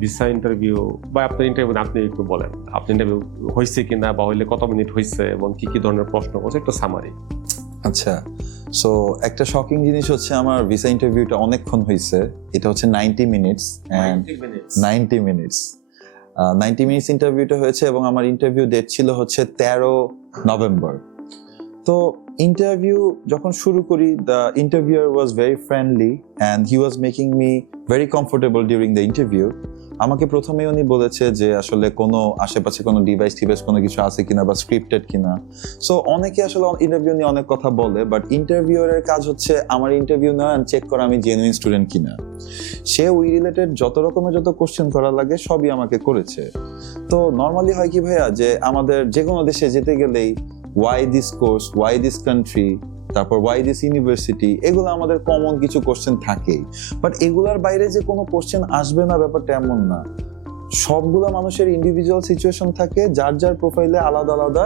Visa interview বা আপনার interview আপনি একটু বলেন, আপনি ইন্টারভিউ হয়েছে কিনা বা হইলে কত মিনিট হয়েছে এবং কি কি ধরনের প্রশ্ন করছে একটু সামারি। আচ্ছা, সো একটা শকিং জিনিস হচ্ছে আমার ভিসা ইন্টারভিউটা অনেকক্ষণ হয়েছে। এটা হচ্ছে 90 মিনিটস অ্যান্ড 90 মিনিটস 90 মিনিটস ইন্টারভিউটা হয়েছে এবং আমার ইন্টারভিউ ডেট ছিল হচ্ছে 13 নভেম্বর। তো ইন্টারভিউ যখন শুরু করি, the interviewer was very friendly and he was making me very comfortable during the interview. আমাকে প্রথমেই উনি বলেছে যে আসলে কোনো আশেপাশে কোনো ডিভাইস কোনো কিছু আছে কিনা বা স্ক্রিপ্টেড কিনা। সো অনেকে আসলে ইন্টারভিউ নিয়ে অনেক কথা বলে, বাট ইন্টারভিউয়ারের কাজ হচ্ছে আমার ইন্টারভিউ নেওয়া অ্যান্ড চেক করা আমি জেনুইন স্টুডেন্ট কিনা। সে ওই রিলেটেড যত রকমের যত কোশ্চেন করা লাগে সবই আমাকে করেছে। তো নর্মালি হয় কি ভাইয়া, যে আমাদের যে কোনো দেশে যেতে গেলেই why this course, why this country, তারপর why this university, এগুলো আমাদের কমন কিছু কোশ্চেন থাকেই। বাট এগুলার বাইরে যে কোনো কোশ্চেন আসবে না ব্যাপারটা এমন না। সবগুলা মানুষের ইন্ডিভিজুয়াল সিচুয়েশন থাকে, যার যার প্রোফাইলে আলাদা আলাদা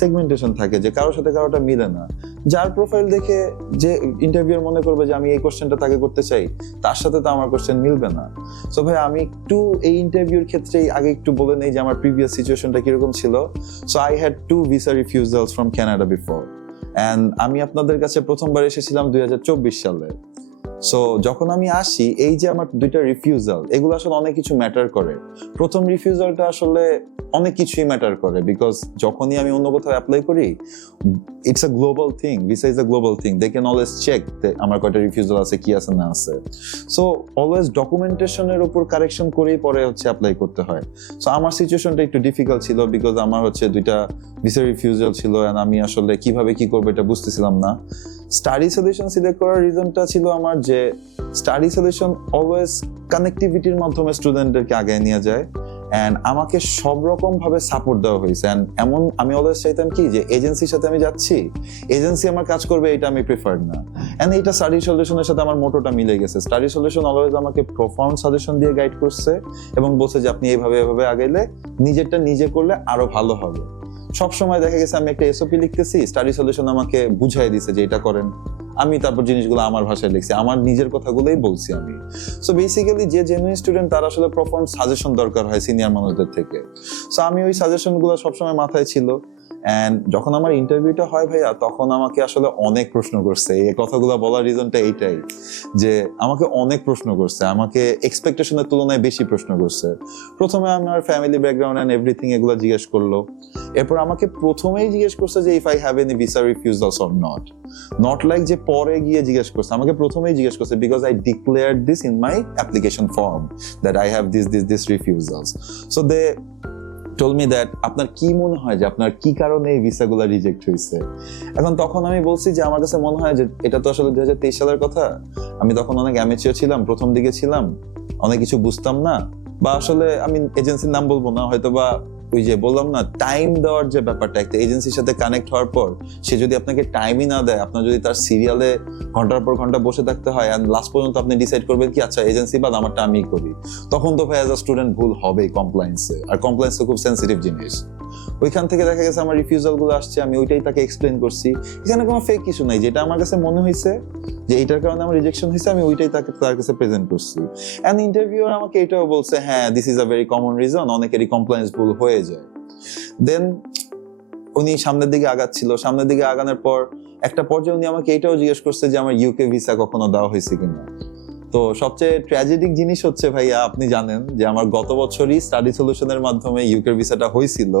সেগমেন্টেশন থাকে, যে কারোর সাথে কারোটা মিলে না। যার প্রোফাইল দেখে যে ইন্টারভিউর মনে করবে যে আমি এই কোশ্চেনটা তাকে করতে চাই, তার সাথে তো আমার কোশ্চেন মিলবে না। সো ভাই আমি একটু এই ইন্টারভিউর ক্ষেত্রেই আগে একটু বলে নেই যে আমার প্রিভিয়াস সিচুয়েশনটা কিরকম ছিল। So I had 2 visa রিফিউজালস from Canada before, and আমি আপনাদের কাছে প্রথমবার এসেছিলাম 2024 সালে। সো যখন আমি আসি, এই যে আমার 2টা রিফিউজাল, এগুলো আসলে অনেক কিছু ম্যাটার করে। প্রথম রিফিউজালটা আসলে অনেক কিছুই ম্যাটার করে, বিকজ যখনই আমি অন্য কোথাও অ্যাপ্লাই করি, it's a global thing, visa is a global thing, they can always check আমার কয়টা রিফিউজাল আছে, কি আছে না আছে। সো অলওয়েজ ডকুমেন্টেশনের উপর কারেকশন করেই পরে হচ্ছে অ্যাপ্লাই করতে হয়। সো আমার সিচুয়েশনটা একটু ডিফিকাল্ট ছিল, বিকজ আমার হচ্ছে 2টা ভিসা রিফিউজাল ছিল, অ্যান্ড আমি আসলে কিভাবে কি করবো এটা বুঝতেছিলাম না। স্টাডি সলিউশন সিলেক্ট করার রিজনটা ছিল আমার যে স্টাডি সলিউশন অলওয়েজ কানেক্টিভিটির মাধ্যমে স্টুডেন্টদেরকে আগে নিয়ে যায়, অ্যান্ড আমাকে সব রকম ভাবে সাপোর্ট দেওয়া হয়েছে। অ্যান্ড এমন আমি অলওয়েজ চাইতাম কি যে এজেন্সির সাথে আমি যাচ্ছি, এজেন্সি আমার কাজ করবে, এটা আমি প্রিফার না। অ্যান্ড এইটা স্টাডি সলিউশনের সাথে আমার মোটোটা মিলে গেছে। স্টাডি সলিউশন অলওয়েজ আমাকে প্রফাউন্ড সাজেশন দিয়ে গাইড করছে এবং বলছে যে আপনি এইভাবে এভাবে আগাইলে নিজেরটা নিজে করলে আরো ভালো হবে। সবসময় দেখা গেছে আমি একটা এসওপি লিখতেছি, স্টাডি সলিউশন আমাকে বুঝাই দিছে যে এটা করেন, আমি তারপর জিনিসগুলো আমার ভাষায় লিখছি, আমার নিজের কথাগুলোই বলছি আমি। সো বেসিক্যালি যে জেনুইন স্টুডেন্ট, তার আসলে প্রফাউন্ড সাজেশন দরকার হয় সিনিয়র মানুষদের থেকে। সো আমি ওই সাজেশনগুলো সবসময় মাথায় ছিল। অ্যান্ড যখন আমার ইন্টারভিউটা হয় ভাইয়া, তখন আমাকে আসলে অনেক প্রশ্ন করছে। এই কথাগুলো বলার রিজনটা এইটাই যে আমাকে অনেক প্রশ্ন করছে, আমাকে এক্সপেকটেশনের তুলনায় বেশি প্রশ্ন করছে। প্রথমে আমার ফ্যামিলি ব্যাকগ্রাউন্ড অ্যান্ড এভরিথিং এগুলো জিজ্ঞেস করলো। এরপর আমাকে প্রথমেই জিজ্ঞেস করছে যে if I have any visa refusals or not like যে পরে গিয়ে জিজ্ঞেস করছে, আমাকে প্রথমেই জিজ্ঞেস করছে, because I declared this in my application form that I have this refusals. So they told me that আপনার কি মনে হয় যে আপনার কি কারণে এই ভিসাগুলো রিজেক্ট হয়েছে। এখন তখন আমি বলছি যে আমার কাছে মনে হয় যে এটা তো আসলে 2023 সালের কথা, আমি তখন অনেক অ্যামেচিওর ছিলাম, প্রথম দিকে ছিলাম, অনেক কিছু বুঝতাম না, বা আসলে আমি এজেন্সির নাম বলবো না, হয়তো বা ওই যে বললাম না টাইম দেওয়ার যে ব্যাপারটা, একটা এজেন্সির সাথে কানেক্ট হওয়ার পর সে যদি আপনাকে টাইমই না দেয়, আপনার যদি তার সিরিয়ালে ঘন্টার পর ঘন্টা বসে থাকতে হয়, এন্ড লাস্ট পর্যন্ত আপনি ডিসাইড করবেন কি আচ্ছা এজেন্সি বাদ আমারটা আমি করি, তখন তো ভাই অ্যাজ আ স্টুডেন্ট ভুল হবেই কমপ্লায়েন্সে। আর কমপ্লায়েন্স তো খুব সেন্সিটিভ জিনিস। ওইখান থেকে দেখা গেছে আমার রিফিউজাল গুলো আসছে, আমি ওইটাই তাকে এক্সপ্লেন করছি। এখানে কোনো ফেক কিছু নাই, যেটা আমার কাছে মনে হয়েছে যে এটার কারণে আমার রিজেকশন হয়েছে, আমি ওইটাই তার কাছে প্রেজেন্ট করছি। এন্ড ইন্টারভিউয়ার আমাকে এটাও বলছে, হ্যাঁ this is a very common reason, অনেকেরই কমপ্লায়েন্স ভুল হয়ে যায়। দেন উনি সামনের দিকে আগাচ্ছিল, সামনের দিকে আগানোর পর একটা পর্যায়ে উনি আমাকে এটাও জিজ্ঞেস করছে যে আমার ইউকে ভিসা কখনো দেওয়া হয়েছে কিনা। তো সবচেয়ে ট্র্যাজেডিক জিনিস হচ্ছে ভাইয়া, আপনি জানেন যে আমার গত বছরই স্টাডি সলিউশনের মাধ্যমে ইউকের ভিসাটা হয়েছিল,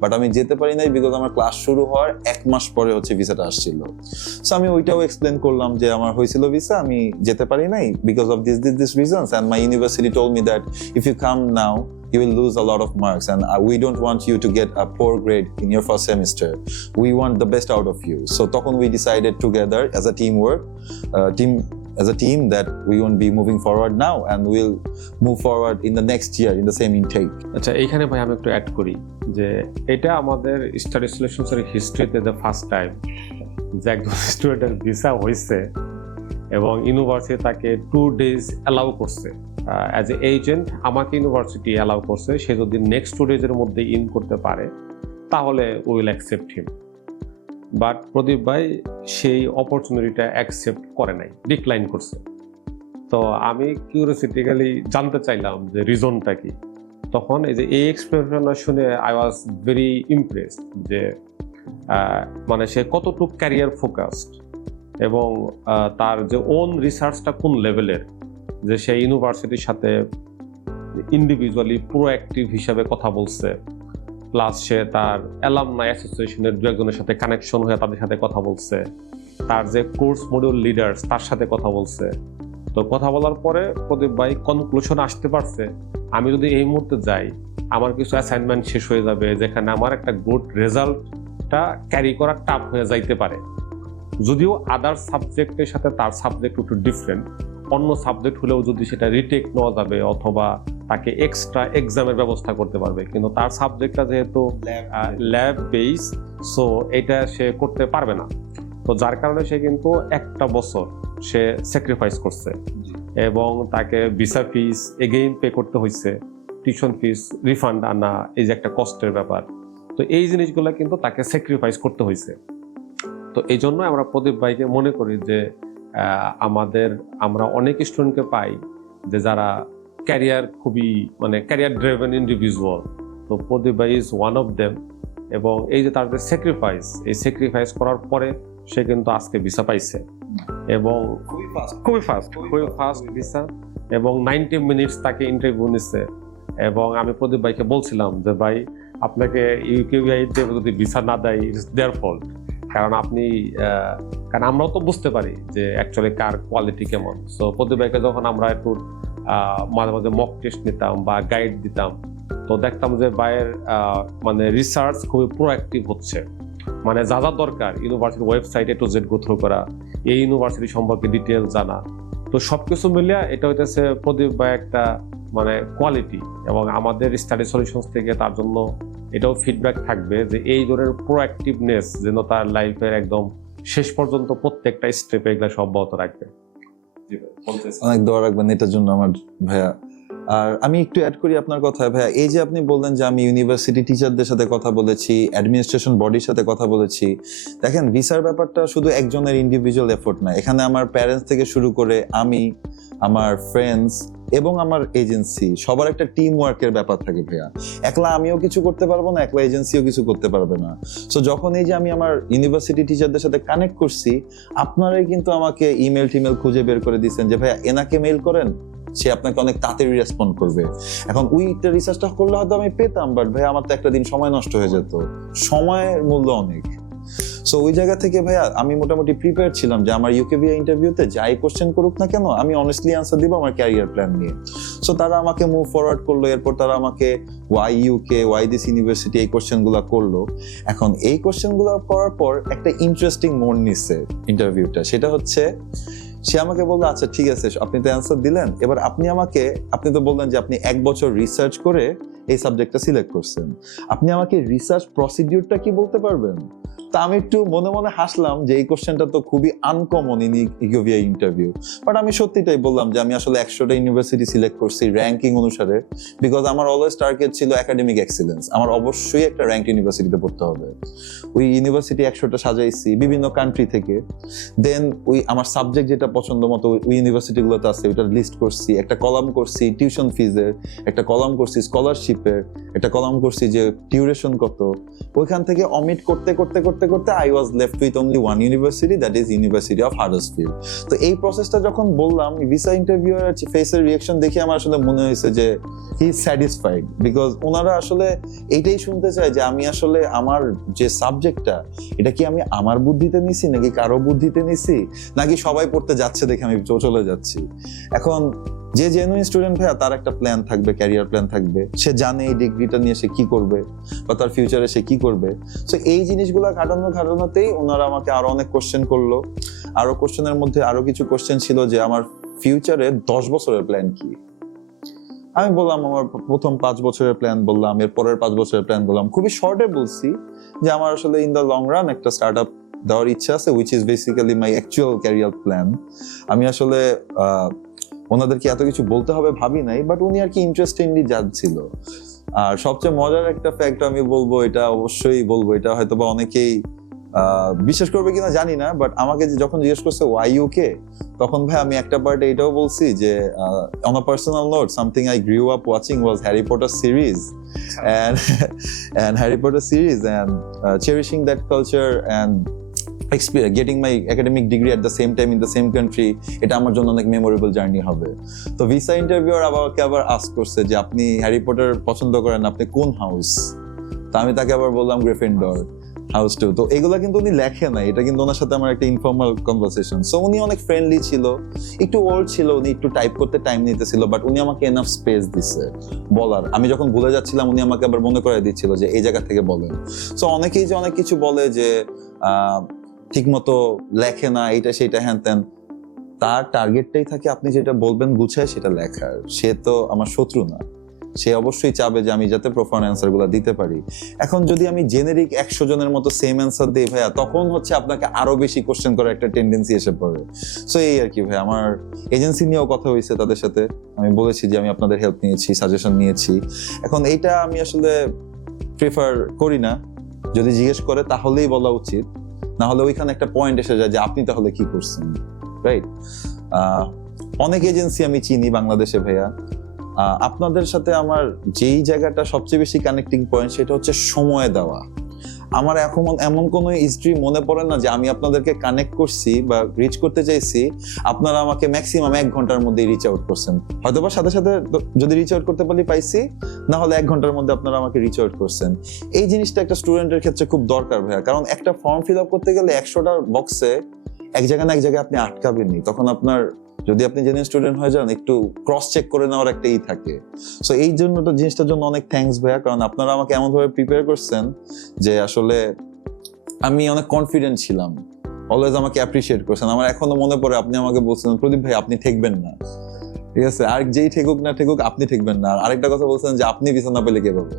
বাট আমি যেতে পারি নাই বিকজ আমার ক্লাস শুরু হওয়ার 1 মাস পরে হচ্ছে ভিসাটা আসছিল। সো আমি ওইটাও এক্সপ্লেন করলাম যে আমার হয়েছিল ভিসা, আমি যেতে পারি নাই because of this reasons, and my university told me that if you come now you will lose a lot of marks, and we don't want you to get a poor grade in your first semester. We want the best out of you. So তখন we decided together as a team that we won't be moving forward now, and we'll move forward in the next year in the same intake. আচ্ছা, এইখানে ভাই আমি একটু add করি যে এটা আমাদের স্টাডি সলিউশনসের হিস্ট্রিতে দ্য ফার্স্ট টাইম যে একজন স্টুডেন্টের ভিসা হয়েছে এবং ইউনিভার্সিটি তাকে 2 days অ্যালাউ করছে। অ্যাজ এ এজেন্ট আমাকে ইউনিভার্সিটি অ্যালাউ করছে, সে যদি নেক্সট 2 days মধ্যে ইন করতে পারে তাহলে উইল অ্যাকসেপ্ট হিম। বাট প্রদীপ ভাই সেই অপরচুনিটিটা অ্যাকসেপ্ট করে নাই, ডিক্লাইন করছে। তো তো আমি কিউরিওসিটিক্যালি জানতে চাইলাম যে রিজনটা কি। তখন এই এক্সপ্লেনেশনটা শুনে আই ওয়াজ ভেরি ইমপ্রেসড যে মানে সে কতটুকু ক্যারিয়ার ফোকাসড এবং তার যে ওন রিসার্চটা কোন লেভেলের, যে সে ইউনিভার্সিটির সাথে ইন্ডিভিজুয়ালি প্রোঅ্যাক্টিভ হিসাবে কথা বলছে, প্লাস সে তার অ্যালামনাই অ্যাসোসিয়েশনের দু একজনের সাথে কানেকশন হয়ে তাদের সাথে কথা বলছে, তার যে কোর্স মডিউল লিডার্স তার সাথে কথা বলছে। তো কথা বলার পরে প্রদীপ ভাই কনক্লুশন আসতে পারছে আমি যদি এই মুহূর্তে যাই আমার কিছু অ্যাসাইনমেন্ট শেষ হয়ে যাবে, যেখানে আমার একটা গুড রেজাল্টটা ক্যারি করা টাফ হয়ে যাইতে পারে। যদিও আদার সাবজেক্টের সাথে তার সাবজেক্ট একটু ডিফারেন্ট, অন্য সাবজেক্ট হলেও যদি সেটা রিটেক নেওয়া যাবে অথবা তাকে এক্সট্রা এক্সামের ব্যবস্থা করতে পারবে, কিন্তু তার সাবজেক্টটা যেহেতু ল্যাব বেস, সো এটা সে করতে পারবে না। তো যার কারণে সে কিন্তু একটা বছর সে স্যাক্রিফাইস করছে এবং তাকে ভিসা ফিস এগেইন পে করতে হয়েছে, টিউশন ফিস রিফান্ড আনা, এই যে একটা কষ্টের ব্যাপার। তো এই জিনিসগুলো কিন্তু তাকে স্যাক্রিফাইস করতে হয়েছে। তো এই জন্য আমরা প্রদীপ ভাইকে মনে করি যে আমরা অনেক স্টুডেন্টকে পাই যে যারা ক্যারিয়ার খুবই মানে ক্যারিয়ার ড্রিভেন ইন্ডিভিজুয়াল। তো প্রদীপ ভাই ইজ ওয়ান অফ দেম। এবং এই যে তার যে স্যাক্রিফাইস করার পরে সে কিন্তু আজকে ভিসা পাইছে এবং খুবই ফাস্ট ভিসা এবং 90 মিনিটস তাকে ইন্টারভিউ নিচ্ছে। এবং আমি প্রদীপ ভাইকে বলছিলাম যে ভাই আপনাকে ইউকেবিআইতে যদি ভিসা না দেয় ইটস দেয়ার ফল্ট, কারণ আমরাও তো বুঝতে পারি যে অ্যাকচুয়ালি কার কোয়ালিটি কেমন। সো প্রদীপ ভাইকে যখন আমরা একটু মাঝে মাঝে মক টেস্ট নিতাম বা গাইড দিতাম, তো দেখতাম যে ভাইয়ের মানে রিসার্চ খুবই প্রোঅ্যাক্টিভ হচ্ছে, মানে যা যা দরকার ইউনিভার্সিটির ওয়েবসাইটে টু জেড গো থ্রু করা, এই ইউনিভার্সিটি সম্পর্কে ডিটেল জানা। তো সবকিছু মিলিয়ে এটা হইতেছে প্রদীপ ভাই একটা মানে কোয়ালিটি। এবং আমাদের স্টাডি সলিউশনস থেকে তার জন্য এটাও ফিডব্যাক থাকবে যে এই ধরনের প্রোঅ্যাক্টিভনেস যেন তার লাইফের একদম শেষ পর্যন্ত প্রত্যেকটা স্টেপে এগুলো অব্যাহত রাখবে। অনেক দোয়া রাখবেন এটার জন্য আমার ভাইয়া। আর আমি একটু অ্যাড করি আপনার কথায় ভাইয়া, এই যে আপনি বললেন যে আমি ইউনিভার্সিটি টিচারদের সাথে কথা বলেছি, অ্যাডমিনিস্ট্রেশন বডির সাথে কথা বলেছি। দেখেন ভিসার ব্যাপারটা শুধু একজনের ইন্ডিভিজুয়াল এফোর্ট না, এখানে আমার প্যারেন্টস থেকে শুরু করে আমি, আমার ফ্রেন্ডস এবং আমার এজেন্সি সবার একটা টিম ওয়ার্কের ব্যাপার থাকে ভাইয়া। একলা আমিও কিছু করতে পারবো না, একলা এজেন্সিও কিছু করতে পারবে না। সো যখন এই যে আমি আমার ইউনিভার্সিটি টিচারদের সাথে কানেক্ট করছি, আপনারাই কিন্তু আমাকে ইমেল টিমেল খুঁজে বের করে দিচ্ছেন যে ভাইয়া এনাকে মেইল করেন, সে আপনাকে অনেক তাড়াতাড়ি রেসপন্ড করবে। এখন ওইটা রিসার্চটা করলে হয়তো আমি পেতাম, বাট ভাই আমার তো একটা দিন সময় নষ্ট হয়ে যেত, সময়ের মূল্য অনেক। সো ওই জায়গা থেকে ভাইয়া আমি মোটামুটি প্রিপেয়ার ছিলাম যে আমার ইউকেবিআই ইন্টারভিউতে যাই কোশ্চেন করুক না কেন আমি অনেস্টলি আনসার দিব আমার ক্যারিয়ার প্ল্যান নিয়ে। সো তারা আমাকে মুভ ফরওয়ার্ড করলো, এরপর তারা আমাকে why UK, why this university এই কোশ্চেনগুলো করলো। এখন এই কোশ্চেনগুলো করার পর একটা ইন্টারেস্টিং মোড নিচ্ছে ইন্টারভিউটা, সেটা হচ্ছে সে আমাকে বললো আচ্ছা ঠিক আছে আপনি তো অ্যান্সার দিলেন, এবার আপনি তো বললেন যে আপনি 1 বছর রিসার্চ করে এই সাবজেক্টটা সিলেক্ট করছেন, আপনি আমাকে রিসার্চ প্রসিডিউরটা কি বলতে পারবেন? তা আমি একটু মনে মনে হাসলাম যে এই কোশ্চেনটা তো খুবই আনকমন ইন ইউকেবিআই ইন্টারভিউ। বাট আমি সত্যিটাই বললাম যে আমি আসলে 100টা ইউনিভার্সিটি সিলেক্ট করছি র্যাঙ্কিং অনুসারে, বিকজ আমার অলওয়েজ টার্গেট ছিল একাডেমিক এক্সিলেন্স, আমার অবশ্যই একটা র্যাঙ্ক ইউনিভার্সিটিতে পড়তে হবে। ওই ইউনিভার্সিটি 100টা সাজাইছি বিভিন্ন কান্ট্রি থেকে, দেন ওই আমার সাবজেক্ট যেটা পছন্দ মতো ওই ইউনিভার্সিটিগুলোতে আছে ওইটা লিস্ট করছি, একটা কলাম করছি টিউশন ফিজের, একটা কলাম করছি স্কলারশিপের, একটা কলাম করছি যে ডিউরেশন কত। ওইখান থেকে অমিট করতে করতে করতে করতে I was left with only one university, that is university of Huddersfield. তো এই প্রসেসটা যখন বললাম ভিসা ইন্টারভিউয়ার ফেসের রিঅ্যাকশন দেখে আমার আসলে মনে হয়েছে যে হি ইজ স্যাটিসফাইড, বিকজ ওনারা আসলে এইটাই শুনতে চায় যে আমি আসলে আমার যে সাবজেক্টটা এটা কি আমি আমার বুদ্ধিতে নিছি নাকি কারো বুদ্ধিতে নিছি, নাকি সবাই পড়তে যাচ্ছে দেখে আমি চলে যাচ্ছি। এখন যে জেনুইন স্টুডেন্ট ভাইয়া তার একটা প্ল্যান থাকবে, ক্যারিয়ার প্ল্যান থাকবে, সে জানে এই ডিগ্রিটা নিয়ে সে কি করবে বা তার ফিউচারে সে কি করবে। সো এই জিনিসগুলো ঘাটানোতেই ওনারা আমাকে আরো অনেক কোশ্চেন করলো। আরো কোশ্চেনের মধ্যে আরো কিছু কোশ্চেন ছিল যে আমার ফিউচারে 10 বছরের প্ল্যান কি। আমি বললাম আমার প্রথম 5 বছরের প্ল্যান বললাম, এর পরের 5 বছরের প্ল্যান বললাম, খুবই শর্টে বলছি যে আমার আসলে ইন দ্য লং রান একটা স্টার্ট আপ দেওয়ার ইচ্ছা আছে, which is basically my actual career plan. আমি আসলে ওনাদেরকে এত কিছু বলতে হবে ভাবি নাই, বাট উনি আর কি ইন্টারেস্টিংলি জানছিল। আর সবচেয়ে মজার একটা ফ্যাক্ট আমি বলবো, এটা অবশ্যই বলবো, এটা হয়তো বা অনেকেই বিশ্বাস করবে কিনা জানি না, বাট আমাকে যখন জিজ্ঞেস করছে ওয়াই ইউকে, তখন ভাই আমি একটা পার্টে এটাও বলছি যে on a personal note something I grew up watching was Harry Potter series and Harry Potter series and cherishing that culture and getting my academic degree at the same time in the same country, এটা আমার জন্য অনেক memorable journey হবে। তো visa interviewer আমাকে আবার ask করছে যে আপনি হ্যারি পটার পছন্দ করেন, আপনি কোন হাউস? তো আমি তাকে আবার বললাম গ্রিফিন্ডর হাউস টু। তো এগুলা কিন্তু উনি লেখে নাই, এটা কিন্তু ওনার সাথে আমার একটা ইনফর্মাল কনভারসেশন। সো উনি অনেক ফ্রেন্ডলি ছিল, একটু ওল্ড ছিল, উনি একটু টাইপ করতে টাইম নিতেছিল, বাট উনি আমাকে এনাফ স্পেস দিচ্ছে বলার। আমি যখন ভুলে যাচ্ছিলাম উনি আমাকে আবার মনে করাই দিচ্ছিল যে এই জায়গা থেকে বলেন। সো অনেকেই যে অনেক কিছু বলে যে ঠিক মতো লেখে না, এইটা সেটা হ্যান ত্যান, তার টার্গেটটাই থাকে আপনি যেটা বলবেন গুছায় সেটা লেখার। সে তো আমার শত্রু না, সে অবশ্যই চাবে যে আমি যাতে প্রপার অ্যান্সার গুলা দিতে পারি। এখন যদি আমি জেনেরিক 100 জনের মতো সেম অ্যান্সার দিই ভাইয়া, তখন হচ্ছে আপনাকে আরো বেশি কোশ্চেন করার একটা টেন্ডেন্সি এসে পড়ে। সো এই আর কি ভাই, আমার এজেন্সি নিয়েও কথা হয়েছে তাদের সাথে, আমি বলেছি যে আমি আপনাদের হেল্প নিয়েছি, সাজেশন নিয়েছি। এখন এইটা আমি আসলে প্রেফার করি না, যদি জিজ্ঞেস করে তাহলেই বলা উচিত, না হলে ওইখানে একটা পয়েন্ট এসে যায় যে আপনি তাহলে কি করছেন, রাইট? অনেক এজেন্সি আমি চিনি বাংলাদেশে ভাইয়া। আপনাদের সাথে আমার যেই জায়গাটা সবচেয়ে বেশি কানেক্টিং পয়েন্ট সেটা হচ্ছে সময় দেওয়া। আমার এখন এমন কোনো হিস্ট্রি মনে পড়ে না যে আমি আপনাদেরকে কানেক্ট করছি বা রিচ করতে চাইছি, আপনারা আমাকে ম্যাক্সিমাম 1 ঘন্টার মধ্যে রিচ আউট করছেন। হয়তোবা সাথে সাথে যদি রিচ আউট করতে পারি পাইছি, না হলে 1 ঘন্টার মধ্যে আপনারা আমাকে রিচ আউট করছেন। এই জিনিসটা একটা স্টুডেন্টের ক্ষেত্রে খুব দরকার ভাইয়া, কারণ একটা ফর্ম ফিল আপ করতে গেলে 100টা বক্সে এক জায়গায় না এক জায়গায় আপনি আটকাবেনই। তখন আপনার, যদি আপনি জেনুইন স্টুডেন্ট হয়ে যান, একটু ক্রস চেক করে নেওয়ার একটা থাকে। সো এই জন্য তো জিনিসটার জন্য অনেক থ্যাঙ্কস ভাইয়া, কারণ আপনারা আমাকে এমন ভাবে প্রিপেয়ার করছেন যে আসলে আমি অনেক কনফিডেন্ট ছিলাম। অলওয়েজ আমাকে অ্যাপ্রিসিয়েট করছেন। আমার এখনো মনে পড়ে আপনি আমাকে বলছেন প্রদীপ ভাই আপনি ঠেকবেন না, ঠিক আছে, আর যেই ঠেকুক না ঠেকুক আপনি ঠেকবেন না। আর আরেকটা কথা বলছেন যে আপনি বিছানা পেলে কে পাবে।